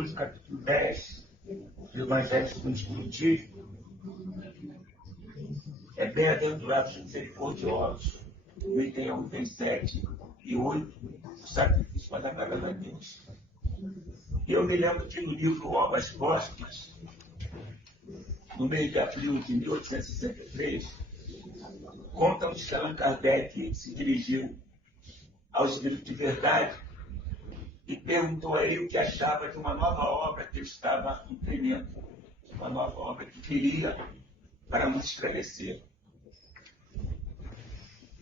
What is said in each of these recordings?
hoje o capítulo 10 do Evangelho segundo o Espiritismo. Bem-aventurados os misericordiosos, no item 1, item 7 e 8, o sacrifício para a glória a Deus. E eu me lembro que no livro Obras Póstumas, no mês de abril de 1863, conta-nos que Allan Kardec se dirigiu ao Espírito de Verdade e perguntou a ele o que achava de uma nova obra que ele estava imprimindo, uma nova obra que viria para nos esclarecer.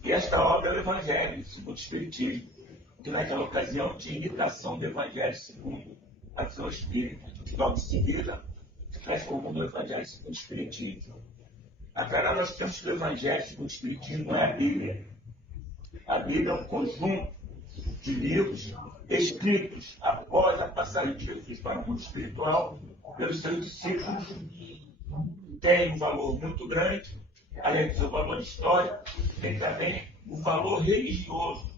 E esta obra é o Evangelho segundo o Espiritismo, que naquela ocasião tinha imitação do Evangelho segundo a visão espírita. Logo em seguida, se transformou no Evangelho segundo o Espiritismo. Agora nós temos que o Evangelho segundo o Espiritismo não é a Bíblia. A Bíblia é um conjunto de livros escritos após a passagem de Jesus para o mundo espiritual pelos seus discípulos. Tem um valor muito grande, além do seu valor histórico, tem também o valor religioso.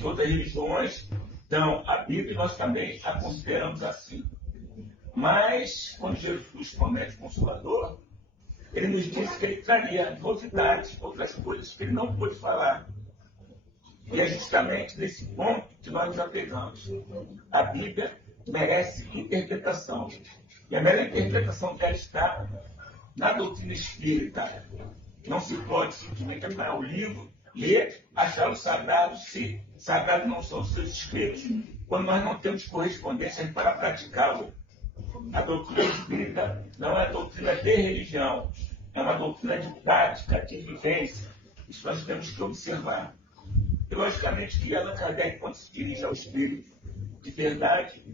Todas as religiões dão a Bíblia e nós também a consideramos assim. Mas, quando Jesus promete Consolador, ele nos disse que ele traria novidades, outras coisas que ele não pôde falar. E é justamente nesse ponto que nós nos apegamos. A Bíblia merece interpretação. E a melhor interpretação dela está na doutrina espírita. Não se pode simplesmente pegar o livro, ler, achá-lo sagrado, se sagrado não são os seus escritos, quando nós não temos correspondência para praticá-lo. A doutrina espírita não é a doutrina de religião, é uma doutrina de prática, de vivência. Isso nós temos que observar. E, logicamente, que Allan Kardec, quando se dirige ao Espírito de Verdade,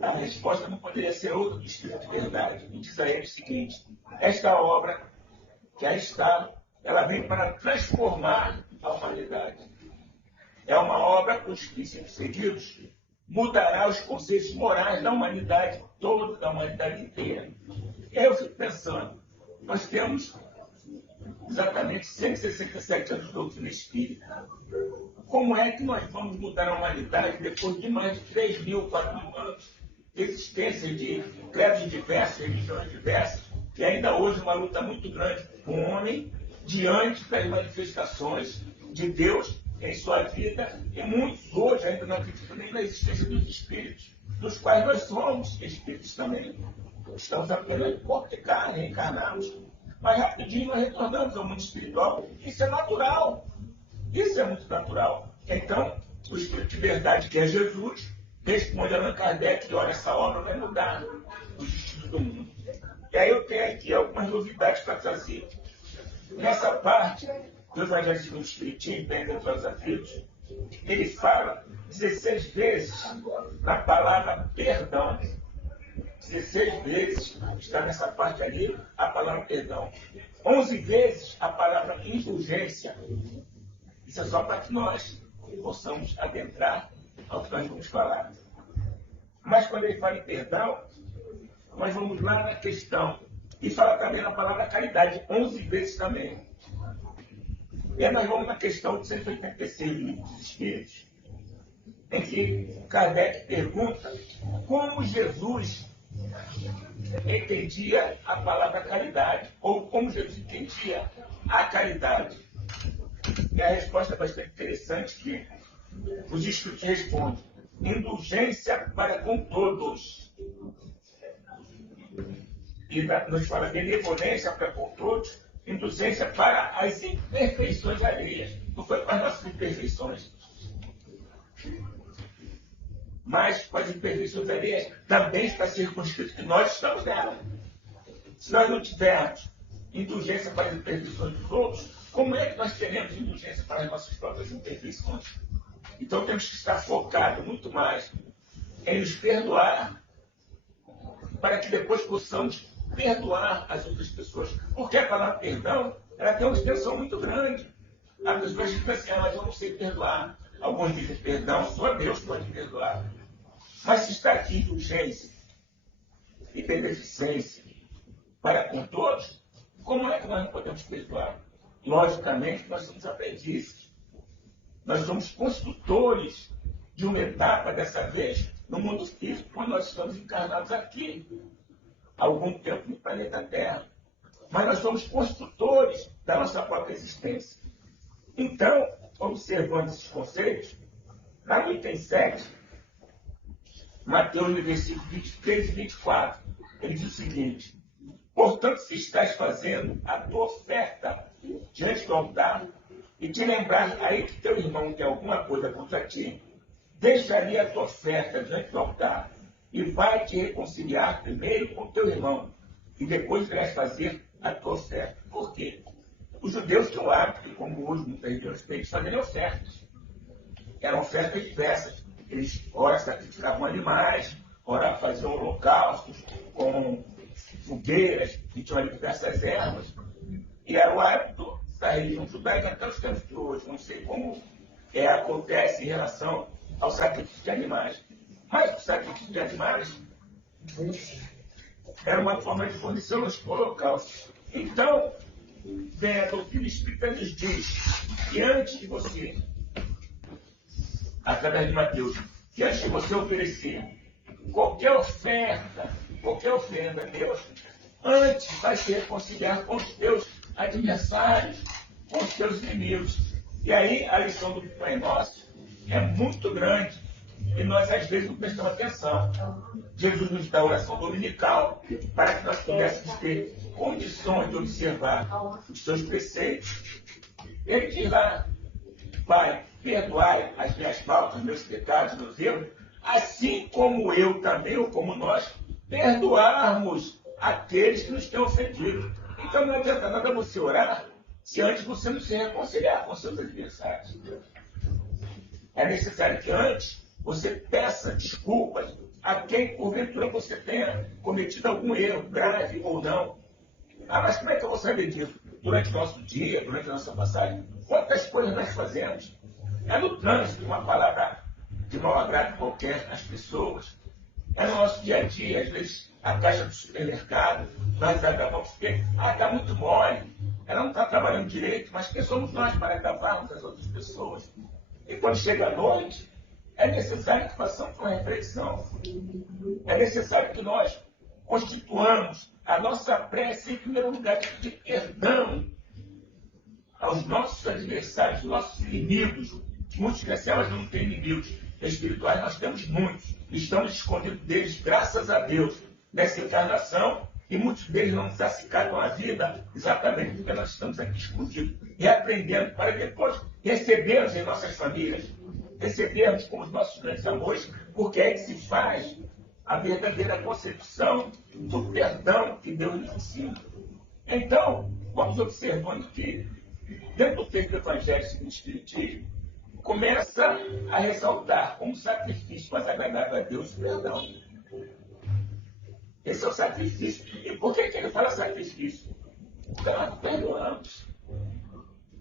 a resposta não poderia ser outra do Espírito de Verdade. E diz a ele o seguinte: esta obra, que aí está, ela vem para transformar a humanidade. É uma obra cujos princípios seguidos mudará os conceitos morais da humanidade toda, da humanidade inteira. E aí eu fico pensando, nós temos exatamente 167 anos de doutrina espírita. Como é que nós vamos mudar a humanidade depois de mais de 3.000, 4.000 anos de existência de credos diversos, religiões diversas, e ainda hoje uma luta muito grande com o homem diante das manifestações de Deus em sua vida, e muitos hoje ainda não acreditam nem na existência dos espíritos, dos quais nós somos espíritos também. Estamos apenas em corpo de carne, reencarnados. Mas rapidinho nós retornamos ao mundo espiritual. Isso é natural. Isso é muito natural. Então, o Espírito de Verdade, que é Jesus, responde a Allan Kardec que, olha, essa obra vai mudar o destino do mundo. E aí eu tenho aqui algumas novidades para trazer. Nessa parte do Evangelho segundo o Espiritismo, Bem-aventurados os aflitos, ele fala 16 vezes na palavra perdão. 16 vezes está nessa parte ali a palavra perdão. 11 vezes a palavra indulgência. Isso é só para que nós possamos adentrar ao que nós vamos falar. Mas quando ele fala em perdão, nós vamos lá na questão. E fala também na palavra caridade, 11 vezes também. E aí nós vamos na questão de 186 do Livro dos Espíritos, em que Kardec pergunta como Jesus entendia a palavra caridade, ou como Jesus entendia a caridade. E a resposta é bastante interessante, que os Espíritos respondem: indulgência para com todos. E nos fala benevolência para com todos, indulgência para as imperfeições alheias. Não foi para as nossas imperfeições, mas com as imperfeições alheias também está circunscrito que nós estamos nela. Se nós não tivermos indulgência para as imperfeições dos outros, como é que nós teremos indulgência para as nossas próprias imperfeições? Então temos que estar focados muito mais em nos perdoar, para que depois possamos perdoar as outras pessoas. Porque a palavra perdão, ela tem uma extensão muito grande. As pessoas dizem assim: mas eu não sei perdoar. Alguns dizem perdão, só Deus pode perdoar. Mas se está aqui indulgência e beneficência para com todos, como é que nós não podemos perdoar? Logicamente, nós somos aprendizes. Nós somos construtores de uma etapa, dessa vez, no mundo físico, quando nós estamos encarnados aqui, há algum tempo no planeta Terra. Mas nós somos construtores da nossa própria existência. Então, observando esses conceitos, lá no item 7, Mateus, no versículo 23 e 24, ele diz o seguinte: portanto, se estás fazendo a tua oferta diante do altar, e te lembrar aí que teu irmão tem alguma coisa contra ti, deixa ali a tua oferta diante do altar, e vai te reconciliar primeiro com teu irmão, e depois irás fazer a tua oferta. Por quê? Os judeus tinham o hábito, como hoje muitas regiões têm, de fazerem ofertas. Eram ofertas diversas. Eles, ora, sacrificavam animais, ora, faziam holocaustos com fogueiras, e tinham ali diversas ervas. E era o hábito da religião judaica até os tempos de hoje. Não sei como acontece em relação ao sacrifício de animais. Mas o sacrifício de animais era uma forma de fornecer os holocaustos. Então, a doutrina espírita nos diz que antes de você, através de Mateus, que antes de você oferecer qualquer oferta a Deus, antes vai se reconciliar com os teus adversários, com os teus inimigos. E aí a lição do Pai Nosso é muito grande e nós às vezes não prestamos atenção. Jesus nos dá a oração dominical para que nós pudéssemos ter condições de observar os seus preceitos. Ele diz lá: Pai, perdoai as minhas faltas, meus pecados, meus erros, assim como eu também, ou como nós, perdoarmos aqueles que nos têm ofendido. Então não adianta nada você orar se antes você não se reconciliar com seus adversários. É necessário que antes você peça desculpas a quem porventura você tenha cometido algum erro, grave ou não. Ah, mas como é que eu vou saber disso? Durante o nosso dia, durante a nossa passagem, quantas coisas nós fazemos? É no trânsito, uma palavra de mau agrado qualquer às pessoas. É no nosso dia a dia, às vezes a caixa do supermercado, nós agravamos porque está muito mole, ela não está trabalhando direito, mas quem somos nós para agravarmos as outras pessoas? E quando chega a noite, é necessário que façamos uma reflexão. É necessário que nós constituamos a nossa prece, em primeiro lugar, de perdão aos nossos adversários, nossos inimigos. Muitos crescemos não têm inimigos espirituais, nós temos muitos. Estamos escondidos deles, graças a Deus, nessa encarnação, e muitos deles não se acicaram a vida exatamente porque nós estamos aqui escondidos, reaprendendo para depois recebermos em nossas famílias, recebermos como os nossos grandes amores, porque é que se faz a verdadeira concepção do perdão que Deus nos ensina. Então, vamos observando que, dentro do texto do Evangelho segundo o Espiritismo, começa a ressaltar como sacrifício mais agradável a Deus o perdão. Esse é o sacrifício. E por que ele fala sacrifício? Porque nós não perdoamos.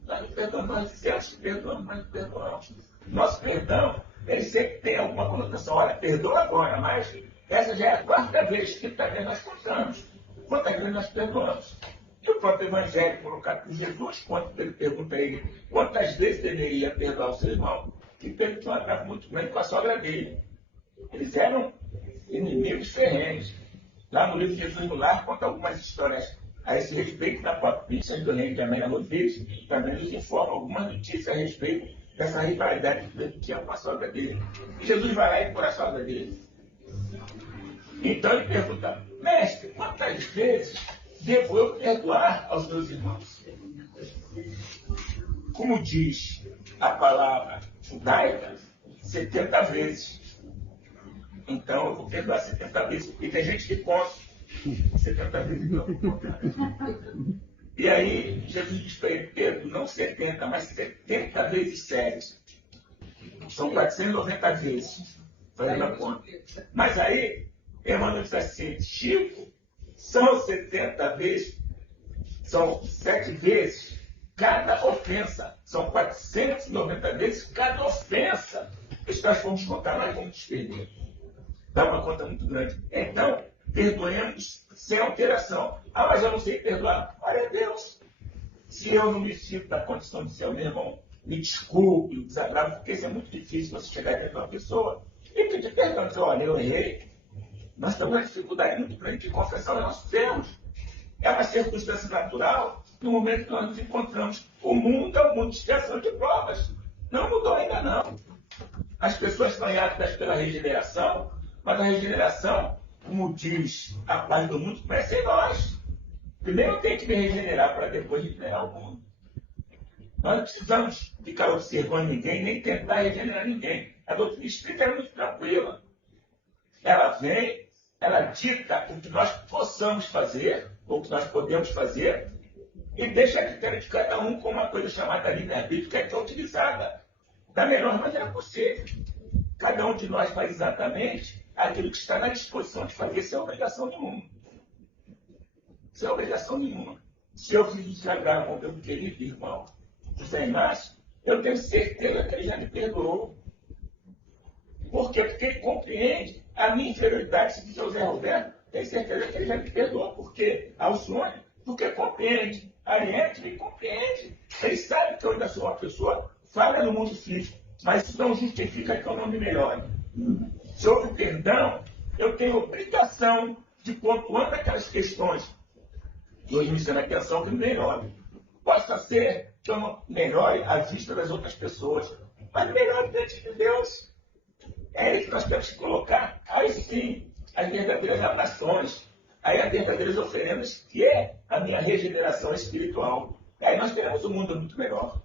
Nós não perdoamos, nós dizemos que perdoamos, mas não perdoamos. Nosso perdão, ele sempre tem alguma conotação. Olha, perdoa agora, mas essa já é a quarta vez, quinta vez nós contamos. Quantas vezes nós perdoamos? E o próprio Evangelho, colocado por Jesus, quando ele pergunta a ele quantas vezes deveria perdoar o seu irmão, que teve um agravo muito grande com a sogra dele. Eles eram inimigos ferrenhos. Lá no livro de Jesus no Lar, conta algumas histórias a esse respeito, da própria Princesa do Reino de Amélia Rodrigues, também nos informa algumas notícias a respeito dessa rivalidade que ele tinha com a sogra dele. E Jesus vai lá e põe a sogra dele. Então ele pergunta: mestre, quantas vezes devo eu perdoar aos meus irmãos? Como diz a palavra judaica, 70 vezes. Então eu vou perdoar 70 vezes. E tem gente que conta 70 vezes. Não. E aí Jesus diz para ele: Pedro, não 70, mas 70 vezes 7. São 490 vezes. Fazendo a conta. Mas aí, Emmanuel diz assim: Chico, são 70 vezes, são 7 vezes cada ofensa. São 490 vezes cada ofensa. E se nós formos contar, nós vamos perder. Dá uma conta muito grande. Então, perdoemos sem alteração. Ah, mas eu não sei perdoar. Glória a Deus. Se eu não me sinto na condição de ser o meu irmão, me desculpe o desagravo, porque isso é muito difícil você chegar diante de uma pessoa e pedir perdão. Dizer, olha, eu errei, nós estamos com uma dificuldade muito grande de confessar os nossos erros. É uma circunstância natural no momento que nós nos encontramos. O mundo é um mundo de expiação de provas. Não mudou ainda não. As pessoas estão ávidas pela regeneração, mas a regeneração, como diz a paz do mundo, começa em nós. Primeiro tem que me regenerar para depois regenerar o mundo. Nós não precisamos ficar observando ninguém, nem tentar regenerar ninguém. A doutrina espírita é muito tranquila. Ela vem, ela dita o que nós possamos fazer, ou o que nós podemos fazer, e deixa a critério de cada um com uma coisa chamada livre-arbítrio, que é utilizada da melhor maneira possível. Cada um de nós faz exatamente aquilo que está na disposição de fazer, sem obrigação nenhuma. Sem obrigação nenhuma. Se eu fiz desagrar com o meu querido irmão José Inácio, eu tenho certeza que ele já me perdoou. Por quê? Porque ele compreende a minha inferioridade. Se diz José Roberto, tenho certeza que ele já me perdoou. Por quê? Alcione, porque compreende. Ariete me compreende. Ele sabe que eu ainda sou uma pessoa falha no mundo físico, mas isso não justifica que eu não me melhore. Se houve perdão, eu tenho obrigação de pontuando aquelas questões que hoje me chamam a atenção que me melhore. Possa ser que eu não melhore à vista das outras pessoas, mas melhore diante de Deus. É ele que nós temos que colocar, aí sim, as verdadeiras orações, aí as verdadeiras oferendas, que é a minha regeneração espiritual. Aí nós teremos um mundo muito melhor.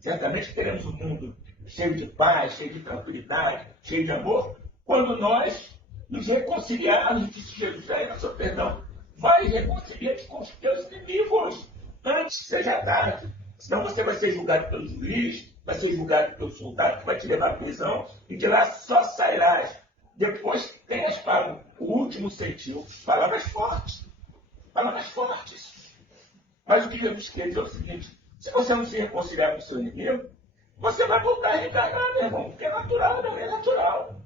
Certamente teremos um mundo cheio de paz, cheio de tranquilidade, cheio de amor, quando nós nos reconciliarmos, disse Jesus aí na sua perdão, vai reconciliar-te com os teus inimigos, antes que seja tarde. Senão você vai ser julgado pelo juiz, vai ser julgado pelo soldado, que vai te levar à prisão, e de lá só sairás. Depois tenhas pago o último centil. Palavras fortes. Palavras fortes. Mas o que Jesus quer dizer é o seguinte, se você não se reconciliar com o seu inimigo, você vai voltar a reencarnar, meu irmão, porque é natural, não é natural.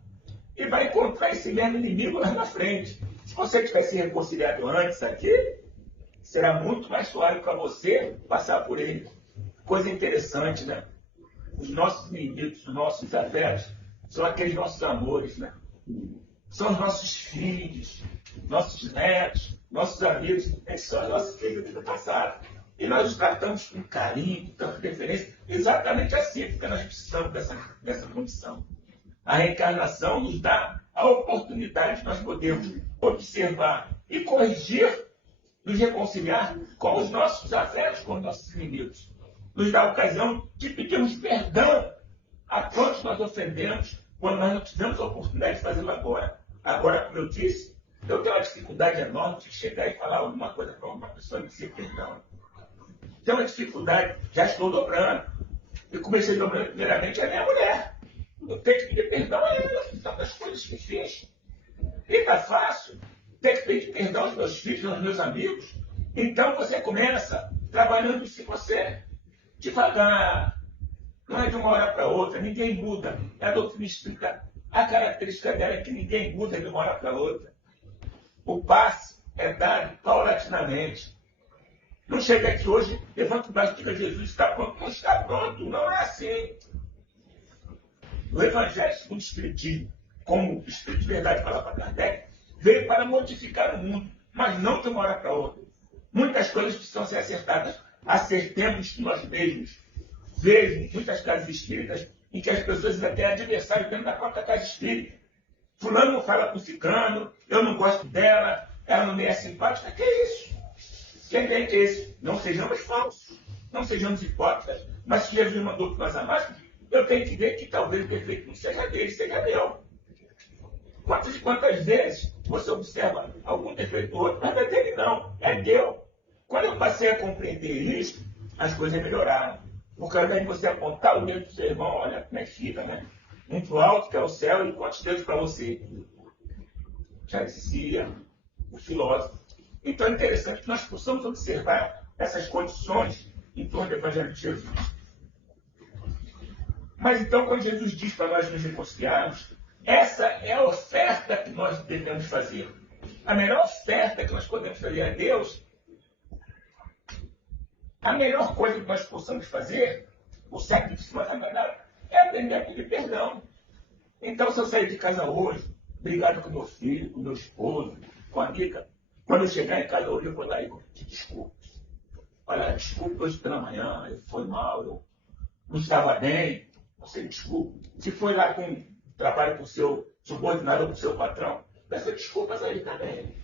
E vai encontrar esse mesmo inimigo lá na frente. Se você tivesse se reconciliado antes aqui, será muito mais suave para você passar por ele. Coisa interessante, né? Os nossos inimigos, os nossos afetos, são aqueles nossos amores, né? São os nossos filhos, nossos netos, nossos amigos, esses são os nossos filhos do passado. E nós os tratamos com carinho, com tanta deferência, exatamente assim, porque nós precisamos dessa condição. A reencarnação nos dá a oportunidade de nós podermos observar e corrigir, nos reconciliar com os nossos afetos, com os nossos inimigos. Nos dá a ocasião de pedirmos perdão a quantos nós ofendemos, quando nós não tivemos a oportunidade de fazê-lo agora. Agora, como eu disse, eu tenho uma dificuldade enorme de chegar e falar alguma coisa para uma pessoa e dizer perdão. Tenho uma dificuldade, já estou dobrando. Eu comecei dobrando primeiramente a minha mulher. Eu tenho que pedir perdão a ela, tantas coisas que fiz. E está fácil. Tenho que pedir perdão aos meus filhos, aos meus amigos. Então você começa trabalhando em você devagar. Não é de uma hora para outra, ninguém muda. A doutrina espírita, a característica dela é que ninguém muda de uma hora para outra. O passe é dado paulatinamente. Não chega aqui hoje, levanta o braço e diga, Jesus está pronto. Não está pronto, não é assim. O Evangelho segundo o Espiritismo, como o Espírito de Verdade fala para Kardec, veio para modificar o mundo, mas não de uma hora para outra. Muitas coisas precisam ser acertadas. Acertemos nós mesmos. Vejo muitas casas espíritas em que as pessoas ainda têm adversário dentro da própria casa espírita. Fulano não fala com ciclano, eu não gosto dela, ela não me é simpática. Que é isso? Quem tem que isso? Não sejamos falsos, não sejamos hipócritas. Mas se Jesus mandou que nós amássemos, eu tenho que ver que talvez o defeito não seja dele, seja meu. Quantas e quantas vezes você observa algum defeito do outro, mas não é dele não, é meu. Quando eu passei a compreender isso, as coisas melhoraram. Porque ao invés de você apontar o dedo do seu irmão, olha como é que fica, né? Um pro alto, que é o céu, e quantos dedos para você? Já dizia o filósofo. Então é interessante que nós possamos observar essas condições em torno do Evangelho de Jesus. Mas então, quando Jesus diz para nós nos reconciliarmos, essa é a oferta que nós devemos fazer. A melhor oferta que nós podemos fazer a Deus, a melhor coisa que nós possamos fazer, o sacrifício mais agradável, é aprender a pedir perdão. Então, se eu sair de casa hoje, brigado com meu filho, com meu esposo, com a amiga, quando eu chegar em casa hoje, eu vou lá e vou pedir desculpa. Olha, desculpa hoje pela manhã, foi mal, eu não estava bem, você desculpa. Se foi lá com trabalho com o seu subordinado ou com o seu patrão, peça desculpas aí também.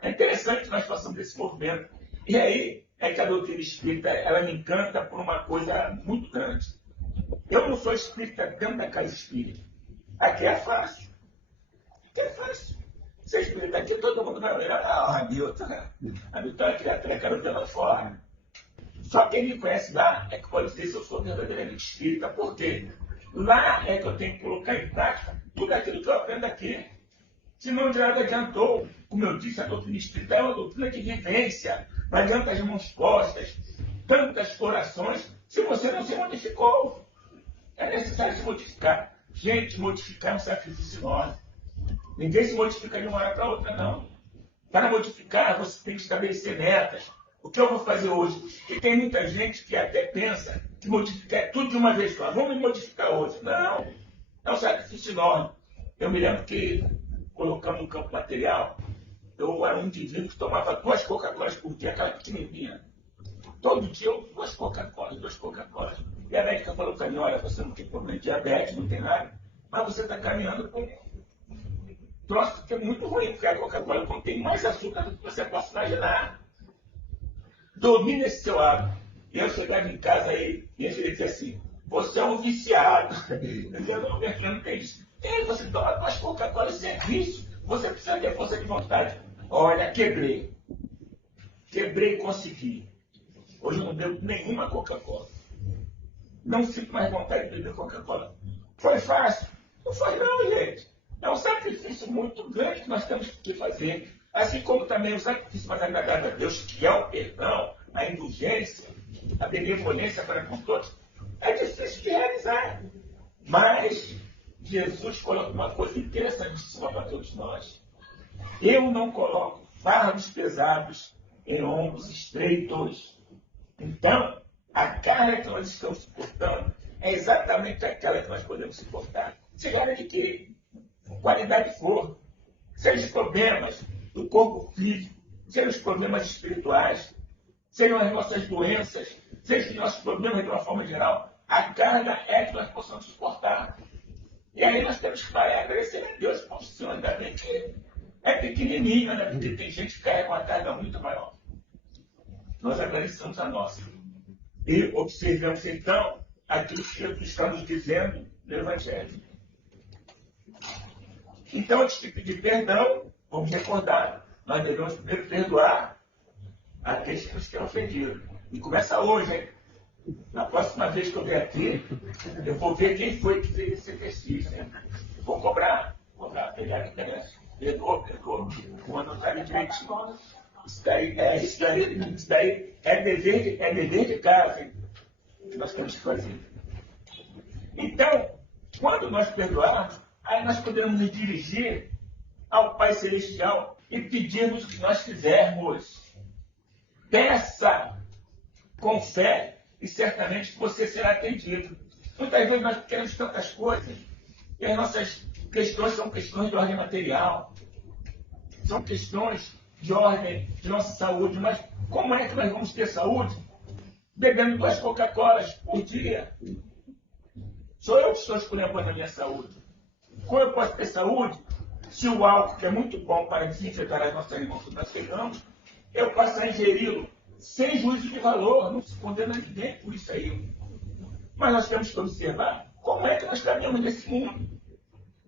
É interessante que nós façamos esse movimento. E aí é que a doutrina espírita, ela me encanta por uma coisa muito grande. Eu não sou espírita dentro da casa espírita. Aqui é fácil. Aqui é fácil. Ser espírita aqui, todo mundo vai olhar, Hamilton, né? Hamilton é criatura, quero ver lá fora. Só quem me conhece lá é que pode dizer se eu sou verdadeiramente espírita. Por quê? Lá é que eu tenho que colocar em prática tudo aquilo que eu aprendo aqui. Senão de nada adiantou. Como eu disse, a doutrina espírita é uma doutrina de vivência. Não adianta as mãos postas, tantas orações, se você não se modificou. É necessário se modificar. Gente, modificar é um sacrifício enorme. Ninguém se modifica de uma hora para outra, não. Para modificar, você tem que estabelecer metas. O que eu vou fazer hoje? E tem muita gente que até pensa que modificar é tudo de uma vez só. Vamos modificar hoje. Não. É um sacrifício enorme. Eu me lembro que colocamos no campo material, eu era um indivíduo que tomava 2 Coca-Colas por dia, aquela pequenininha. Todo dia eu 2 Coca-Colas. E a médica falou para mim, olha, você não tem problema de diabetes, não tem nada, mas você está caminhando com um troço que é muito ruim, porque a Coca-Cola contém mais açúcar do que você possa imaginar. Domine esse seu hábito. E eu chegava em casa aí, e ele dizia assim, você é um viciado. Eu dizia, não, minha filha, não tem isso. Você toma 2 Coca-Colas, isso é vício. Você precisa ter força de vontade. Olha, quebrei. Quebrei e consegui. Hoje eu não bebo nenhuma Coca-Cola. Não sinto mais vontade de beber Coca-Cola. Foi fácil? Não foi não, gente. É um sacrifício muito grande que nós temos que fazer. Assim como também o sacrifício para agradar a Deus, que é o perdão, a indulgência, a benevolência para com todos, é difícil de realizar. Mas Jesus coloca uma coisa interessantíssima para todos nós. Eu não coloco fardos pesados em ombros estreitos. Então, a carga que nós estamos suportando é exatamente aquela que nós podemos suportar. Seja de que qualidade for, seja os problemas do corpo físico, sejam os problemas espirituais, sejam as nossas doenças, sejam os nossos problemas de uma forma geral, a carga é que nós possamos suportar. E aí nós temos que parar e agradecer a Deus por isso, ainda bem que é pequenininho, né? Porque tem gente que carrega uma carga muito maior. Nós agradecemos a nossa. E observamos então aquilo que Jesus está nos dizendo no Evangelho. Então, antes de pedir perdão, vamos recordar, nós devemos primeiro perdoar aqueles que nos têm ofendido. E começa hoje, hein? Na próxima vez que eu vier aqui, eu vou ver quem foi que fez esse exercício. Né? Eu vou cobrar, pegar aqui, né? Perdoa, vou anotar ali direitinho. Isso daí é dever de casa, hein? Que nós temos que fazer. Então, quando nós perdoarmos, aí nós podemos nos dirigir ao Pai Celestial e pedirmos o que nós quisermos. Peça com fé e certamente você será atendido. Muitas vezes nós queremos tantas coisas e as nossas questões são questões de ordem material, são questões de ordem de nossa saúde. Mas como é que nós vamos ter saúde bebendo 2 Coca-Colas por dia? Sou eu que estou escolhendo a minha saúde. Como eu posso ter saúde se o álcool, que é muito bom para desinfetar as nossas mãos que nós pegamos, eu passo a ingeri-lo sem juízo de valor, não se condena ninguém por isso aí. Mas nós temos que observar como é que nós caminhamos nesse mundo.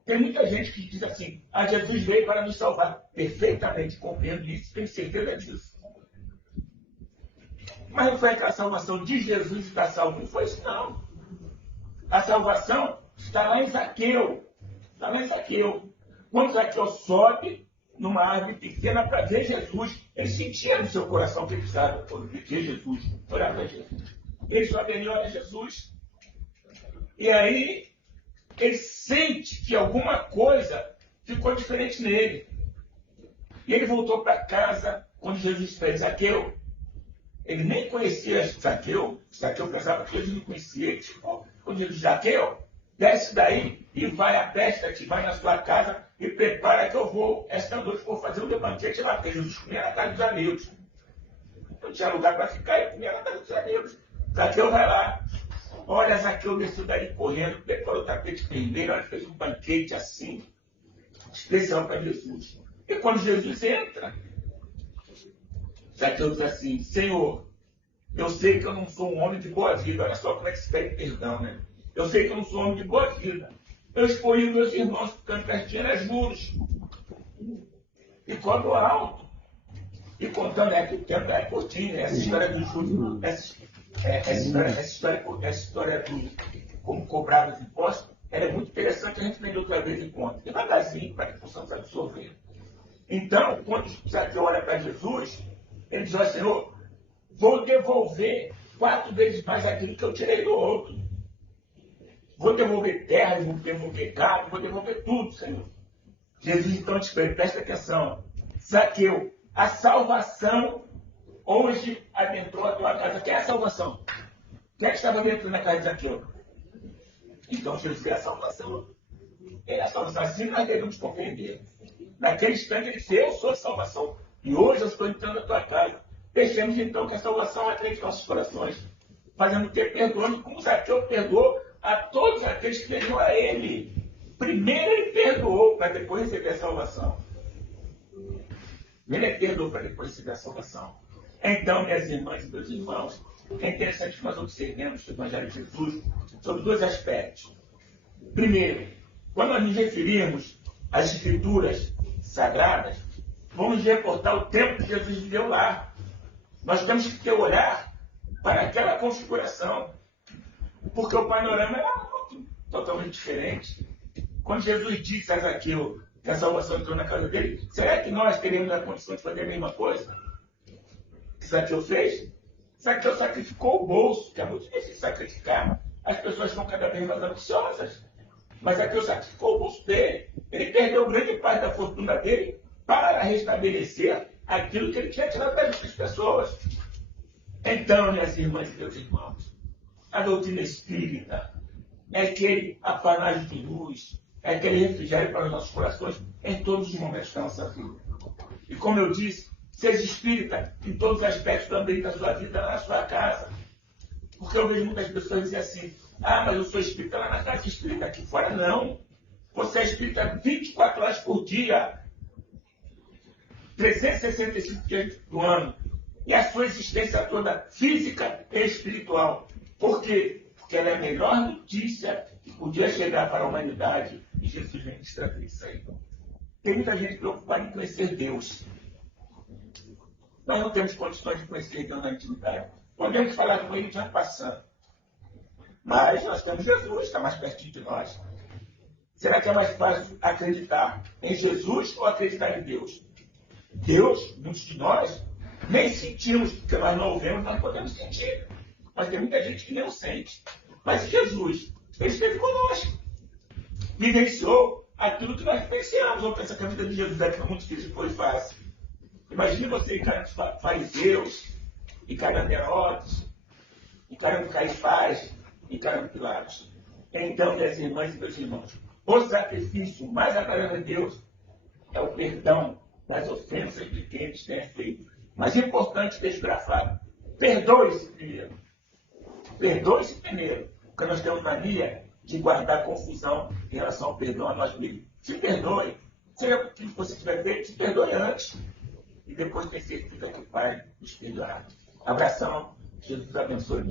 Tem muita gente que diz assim, Jesus veio para nos salvar. Perfeitamente compreendo isso, tenho certeza disso. Mas não foi aquela salvação de Jesus está salvo, não foi isso não. A salvação está lá em Zaqueu. Está lá em Zaqueu. Quando Zaqueu sobe numa árvore pequena para ver Jesus, ele sentia no seu coração que ele precisava ver Jesus, olhar para Jesus. Ele sobe ali, olha Jesus. E aí, ele sente que alguma coisa ficou diferente nele. E ele voltou para casa, quando Jesus fez Zaqueu. Ele nem conhecia Zaqueu. Zaqueu pensava que Jesus não conhecia ele. Quando ele disse Zaqueu, desce daí e vai à festa, que vai na sua casa e prepara que eu vou, esta noite, vou fazer um banquete lá. Jesus comia na casa dos amigos. Não tinha lugar para ficar, ele comia na casa dos amigos. Zaqueu vai lá. Olha, Zaqueu desceu daí correndo, preparou o tapete vermelho, olha, fez um banquete assim, especial para Jesus. E quando Jesus entra, Zaqueu diz assim: Senhor, eu sei que eu não sou um homem de boa vida. Olha só como é que se pede perdão, né? Eu sei que eu não sou um homem de boa vida. Eu escolhi meus irmãos ficando pertinho nas muros. E cobro alto. E contando, que o tempo é curtinho, essa história do Júlio, essa história do como cobrar os impostos, ela é muito interessante, a gente vem outra vez em conta. Devagarzinho, para que possamos absorver. Então, quando Zaqueu olha para Jesus, ele diz: ó Senhor, vou devolver 4 vezes mais aquilo que eu tirei do outro. Vou devolver terra, vou devolver gado, vou devolver tudo, Senhor. Jesus então diz para ele: presta atenção, Zaqueu, a salvação hoje adentrou a tua casa. Quem é a salvação? Quem é que estava dentro da casa de Zaqueu? Então Jesus é a salvação. Ele é a salvação. Assim nós devemos compreender. Naquele instante ele disse: eu sou a salvação. E hoje eu estou entrando na tua casa. Deixemos então que a salvação entre em nossos corações. Fazendo o que? Perdoando, como Zaqueu perdoou a todos aqueles que creram a ele. Primeiro ele perdoou para depois receber a salvação. Ele perdoou para depois receber a salvação. Então, minhas irmãs e meus irmãos, é interessante que nós observemos o Evangelho de Jesus sobre 2 aspectos. Primeiro, quando nós nos referimos às Escrituras Sagradas, vamos reportar o tempo que Jesus viveu lá. Nós temos que ter olhar para aquela configuração, porque o panorama era totalmente diferente. Quando Jesus disse a Zaqueu que a salvação entrou na casa dele, será que nós teríamos a condição de fazer a mesma coisa que Zaqueu fez? Zaqueu sacrificou o bolso, que é muito difícil sacrificar. As pessoas estão cada vez mais ambiciosas. Mas Zaqueu sacrificou o bolso dele. Ele perdeu grande parte da fortuna dele para restabelecer aquilo que ele tinha tirado das outras pessoas. Então, minhas irmãs e meus irmãos, a doutrina espírita é aquele apanágio de luz, é aquele refrigério para os nossos corações em todos os momentos da nossa vida. E como eu disse, seja espírita em todos os aspectos também da sua vida, na sua casa. Porque eu vejo muitas pessoas dizer assim: ah, mas eu sou espírita lá na casa, espírita aqui fora. Não. Você é espírita 24 horas por dia, 365 dias do ano. E a sua existência toda, física e espiritual. Por quê? Porque ela é a melhor notícia que podia chegar para a humanidade. E Jesus vem distrair isso aí. Tem muita gente preocupada em conhecer Deus. Nós não temos condições de conhecer Deus na intimidade. Podemos falar com Ele já passando. Mas nós temos Jesus, está mais pertinho de nós. Será que é mais fácil acreditar em Jesus ou acreditar em Deus? Deus, muitos de nós, nem sentimos, porque nós não o vemos, nós podemos sentir. Mas tem muita gente que nem o sente. Mas Jesus, Ele esteve conosco. Vivenciou aquilo que nós vivenciamos. Vamos pensar que a vida de Jesus é muito difícil, foi fácil. Imagine você encarando fariseus, encarando Herodes, encarando Caifás, encarando Pilatos. Então, minhas irmãs e meus irmãos, o sacrifício mais agradável a Deus é o perdão das ofensas de quem eles têm feito. Mas é importante desgrafar. Perdoe-se primeiro. Perdoe-se primeiro. Porque nós temos mania de guardar confusão em relação ao perdão a nós mesmos. Se perdoe. Seja o que você tiver feito, se perdoe antes. E depois tem certeza que o Pai nos perdoará. Abração. Jesus abençoe.